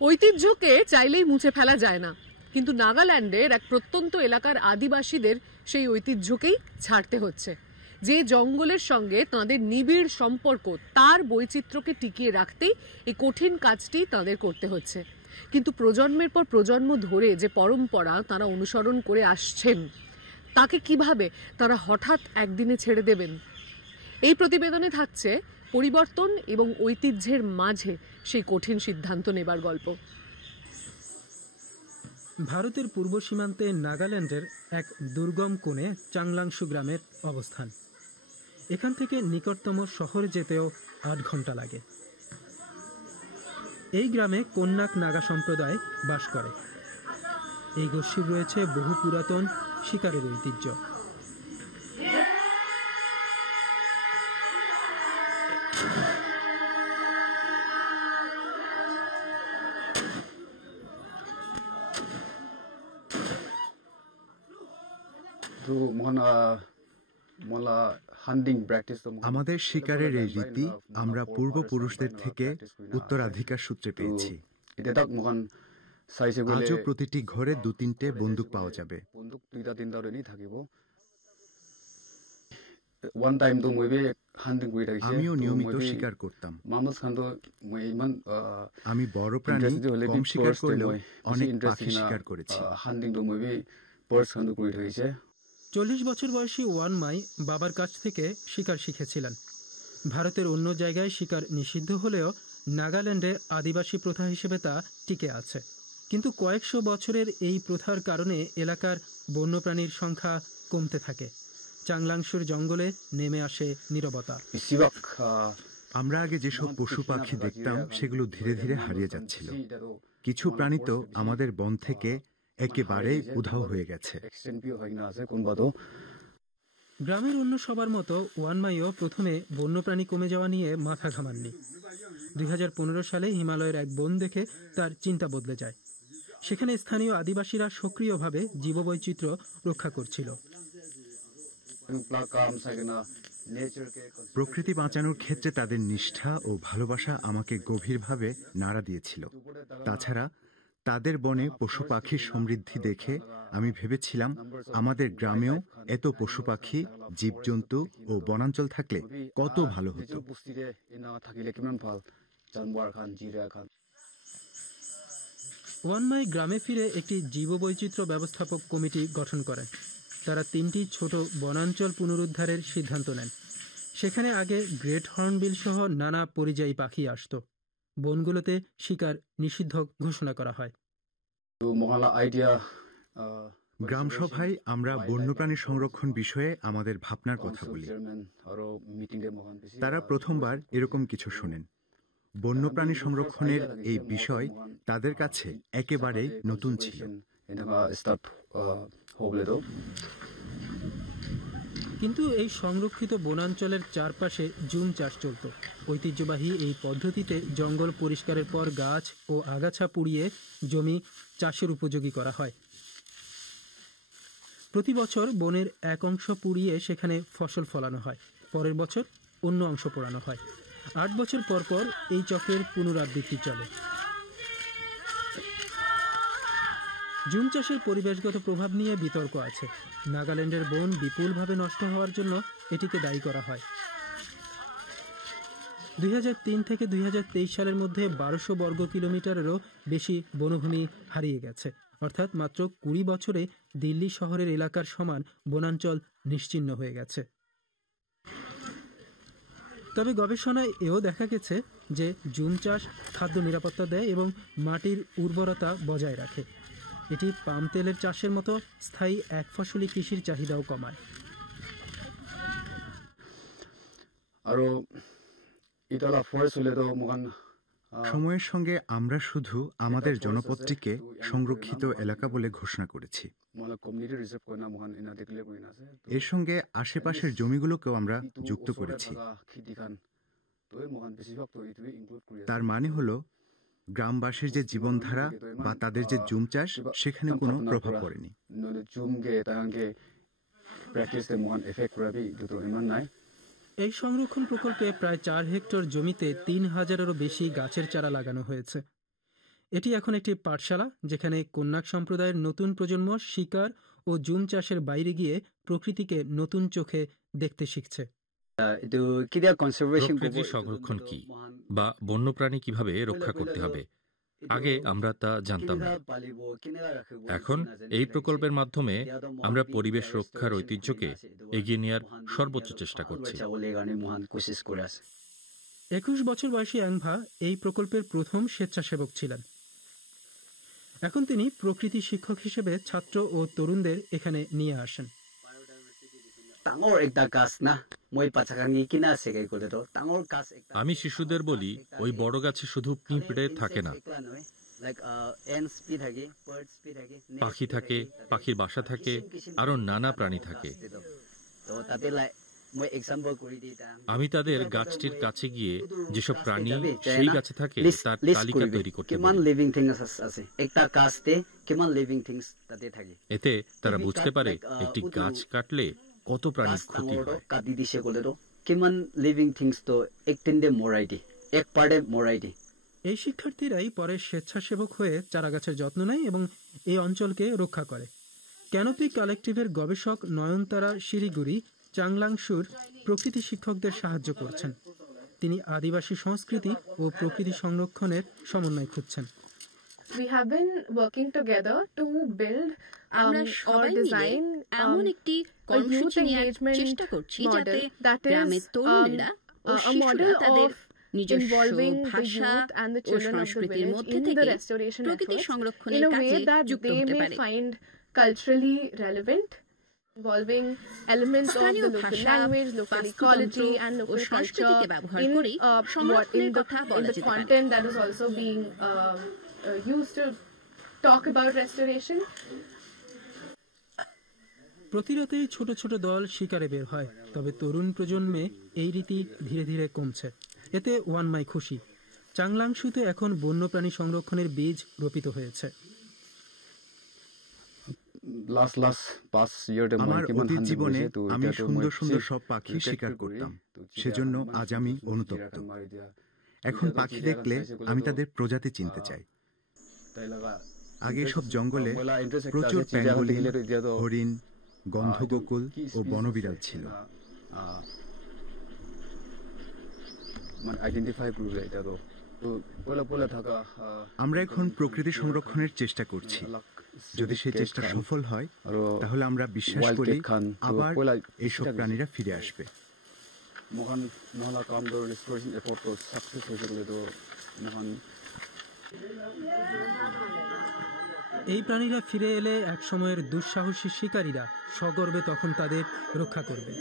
ঐতিহ্যকে চাইলেই মুছে ফেলা যায় না, কিন্তু নাগাল্যান্ডের এক প্রত্যন্ত এলাকার আদিবাসীদের সেই ঐতিহ্যকেই ছাড়তে হচ্ছে। যে জঙ্গলের সঙ্গে তাঁদের নিবিড় সম্পর্ক, তার বৈচিত্র্যকে টিকিয়ে রাখতেই এই কঠিন কাজটি তাঁদের করতে হচ্ছে। কিন্তু প্রজন্মের পর প্রজন্ম ধরে যে পরম্পরা তারা অনুসরণ করে আসছেন, তাকে কিভাবে তারা হঠাৎ একদিনে ছেড়ে দেবেন? এই প্রতিবেদনে থাকছে পরিবর্তন এবং ঐতিহ্যের মাঝে সেই কঠিন সিদ্ধান্ত নেবার গল্প। ভারতের পূর্ব সীমান্তে নাগাল্যান্ডের এক দুর্গম কোণে চাংলাংশু গ্রামের অবস্থান। এখান থেকে নিকটতম শহরে যেতেও ৮ ঘন্টা লাগে। এই গ্রামে কোন্যাক নাগা সম্প্রদায় বাস করে। এই গোষ্ঠীর রয়েছে বহু পুরাতন শিকারের ঐতিহ্য। আমাদের শিকারের এই রীতি আমরা পূর্বপুরুষদের থেকে উত্তরাধিকার সূত্রে পেয়েছি। আজও প্রতিটি ঘরে ২-৩টে বন্দুক পাওয়া যাবে। আমিও নিয়মিত শিকার করতাম। আমি বড় প্রাণী কম শিকার করলেও অনেক পাখি শিকার করেছি। ৪০ বছর বয়সী ওয়ানমাই বাবার কাছ থেকে শিকার শিখেছিলেন। ভারতের অন্য জায়গায় শিকার নিষিদ্ধ হলেও নাগাল্যান্ডে আদিবাসী প্রথা হিসেবে তা টিকে আছে। কিন্তু কয়েকশো বছরের এই প্রথার কারণে এলাকার বন্যপ্রাণীর সংখ্যা কমতে থাকে। চাংলাংশুর জঙ্গলে নেমে আসে নীরবতা। আমরা আগে যেসব পশু পাখি দেখতাম সেগুলো ধীরে ধীরে হারিয়ে যাচ্ছিল। কিছু প্রাণী তো আমাদের বন থেকে একেবারেই উধাও হয়ে গেছে। গ্রামের অন্য সবার মতো ওয়ানমাইও প্রথমে বন্যপ্রাণী কমে যাওয়া নিয়ে মাথা ঘামাননি। ২০১৫ সালে হিমালয়ের এক বন দেখে তার চিন্তা বদলে যায়। সেখানে স্থানীয় আদিবাসীরা সক্রিয়ভাবে জীববৈচিত্র্য রক্ষা করছিল। প্রকৃতি বাঁচানোর ক্ষেত্রে তাদের নিষ্ঠা ও ভালোবাসা আমাকে গভীরভাবে নাড়া দিয়েছিল। তাছাড়া তাদের বনে পশু পাখির সমৃদ্ধি দেখে আমি ভেবেছিলাম আমাদের গ্রামেও এত পশু পাখি, জীবজন্তু ও বনাঞ্চল থাকলে কত ভালো হতো। ওয়ানমাই গ্রামে ফিরে একটি জীববৈচিত্র্য ব্যবস্থাপক কমিটি গঠন করেন। তারা ৩টি ছোট বনাঞ্চল পুনরুদ্ধারের সিদ্ধান্ত নেন। সেখানে আগে গ্রেট হর্নবিল সহ নানা পরিযায়ী পাখি আসত। বনগুলোতে শিকার নিষিদ্ধ ঘোষণা করা হয়। গ্রাম সভায় আমরা বন্যপ্রাণী সংরক্ষণ বিষয়ে আমাদের ভাবনার কথা বলি। তারা প্রথমবার এরকম কিছু শোনেন। বন্যপ্রাণী সংরক্ষণের এই বিষয় তাদের কাছে একেবারেই নতুন ছিল। কিন্তু এই সংরক্ষিত বনাঞ্চলের চারপাশে জুম চাষ চলত। ঐতিহ্যবাহী এই পদ্ধতিতে জঙ্গল পরিষ্কারের পর গাছ ও আগাছা পুড়িয়ে জমি চাষের উপযোগী করা হয়। প্রতি বছর বনের এক অংশ পুড়িয়ে সেখানে ফসল ফলানো হয়। পরের বছর অন্য অংশ পোড়ানো হয়। ৮ বছর পর পর এই চক্রের পুনরাবৃত্তি চলে। জুম চাষের পরিবেশগত প্রভাব নিয়ে বিতর্ক আছে। নাগাল্যান্ডের বন বিপুলভাবে নষ্ট হওয়ার জন্য এটিকে দায়ী করা হয়। ২০০৩ থেকে ২০২৩ সালের মধ্যে ১২০০ বর্গ কিলোমিটারেরও বেশি বনভূমি হারিয়ে গেছে। অর্থাৎ মাত্র ২০ বছরে দিল্লি শহরের এলাকার সমান বনাঞ্চল নিশ্চিহ্ন হয়ে গেছে। তবে গবেষণায় এও দেখা গেছে যে জুম চাষ খাদ্য নিরাপত্তা দেয় এবং মাটির উর্বরতা বজায় রাখে। এটি পাম তেলের চাষের মতো স্থায়ী এক ফসলি কৃষির চাহিদাও কমায়। সময়ের সঙ্গে আমরা শুধু আমাদের জনপদটিকে সংরক্ষিত এলাকা বলে ঘোষণা করেছি। এর সঙ্গে আশেপাশের জমিগুলোকেও আমরা যুক্ত করেছি। তার মানে হলো গ্রামবাসীর যে জীবনধারা বা তাদের যে জুম চাষ, সেখানে কোনো প্রভাব পড়েনি। এই সংরক্ষণ প্রকল্পে প্রায় ৪ হেক্টর জমিতে ৩,০০০-এরও বেশি গাছের চারা লাগানো হয়েছে। এটি এখন একটি পাঠশালা যেখানে কোন্যাক সম্প্রদায়ের নতুন প্রজন্ম শিকার ও জুম চাষের বাইরে গিয়ে প্রকৃতিকে নতুন চোখে দেখতে শিখছে। প্রকৃতি সংরক্ষণ কি বা বন্যপ্রাণী কিভাবে রক্ষা করতে হবে, আগে আমরা তা জানতাম না। এখন এই প্রকল্পের মাধ্যমে আমরা পরিবেশ রক্ষার ঐতিহ্যকে এগিয়ে নেওয়ার সর্বোচ্চ চেষ্টা করছি। 21 বছর বয়সী অ্যাংভা এই প্রকল্পের প্রথম স্বেচ্ছাসেবক ছিলেন। এখন তিনি প্রকৃতি শিক্ষক হিসেবে ছাত্র ও তরুণদের এখানে নিয়ে আসেন। আমি শিশুদের বলি, ওই বড় গাছে শুধু পিঁপড়ে থাকে না, পাখি থাকে, পাখির বাসা থাকে, আরো নানা প্রাণী থাকে। আমি তাদের গাছটির কাছে গিয়ে যেসব প্রাণী সেই গাছে থাকে তার তালিকা তৈরি করতে বলি। এতে তারা বুঝতে পারে একটি গাছ কাটলে কত প্রাণীর ক্ষতি হয়। এই শিক্ষার্থীরাই পরে স্বেচ্ছাসেবক হয়ে চারাগাছের যত্ন নেয় এবং এই অঞ্চলকে রক্ষা করে। ক্যানোপি কালেকটিভের গবেষক নয়নতারা শিলিগুড়ি চাংলাংশুর প্রকৃতি শিক্ষকদের সাহায্য করছেন। তিনি আদিবাসী সংস্কৃতি ও প্রকৃতি সংরক্ষণের সমন্বয় খুঁজছেন। We have been working together to build or design এমন একটি কর্মসূচি নেওয়ার চেষ্টা করছি যাতে গ্রামের তরুণেরা ও শিশুরা তাদের নিজস্ব ভাষা ও সংস্কৃতির মধ্যে থেকে প্রকৃতি সংরক্ষণের কাজে যুক্ত হতে পারে। Culturally relevant, involving elements of the local language, local ecology and local culture in the content that is also being used to talk about restoration. প্রতি রাতেই ছোট ছোট দল শিকারে বের হয়, তবে তরুণ প্রজন্মে এই রীতি ধীরে ধীরে কমছে। এতে ওয়ানমাই খুশি। চাংলাংশুতে এখন বন্যপ্রাণী সংরক্ষণের বীজ রোপিত হয়েছে। আমার অতীত জীবনে আমি সুন্দর সুন্দর সব পাখি শিকার করতাম, সেজন্য আজ আমি অনুতপ্ত। এখন পাখি দেখলে আমি তাদের প্রজাতি চিনতে চাই। আগে সব জঙ্গলে প্রচুর প্যাঙ্গোলিন, হরিণ, গন্ধগোকুল ও বনবিড়াল ছিল। আমরা এখন প্রকৃতি সংরক্ষণের চেষ্টা করছি। যদি সেই চেষ্টা সফল হয় তাহলে আমরা বিশ্বাস করি আবার এইসব প্রাণীরা ফিরে আসবে। এই প্রাণীরা ফিরে এলে এক সময়ের দুঃসাহসী শিকারীরা সগর্বে তখন তাদের রক্ষা করবে।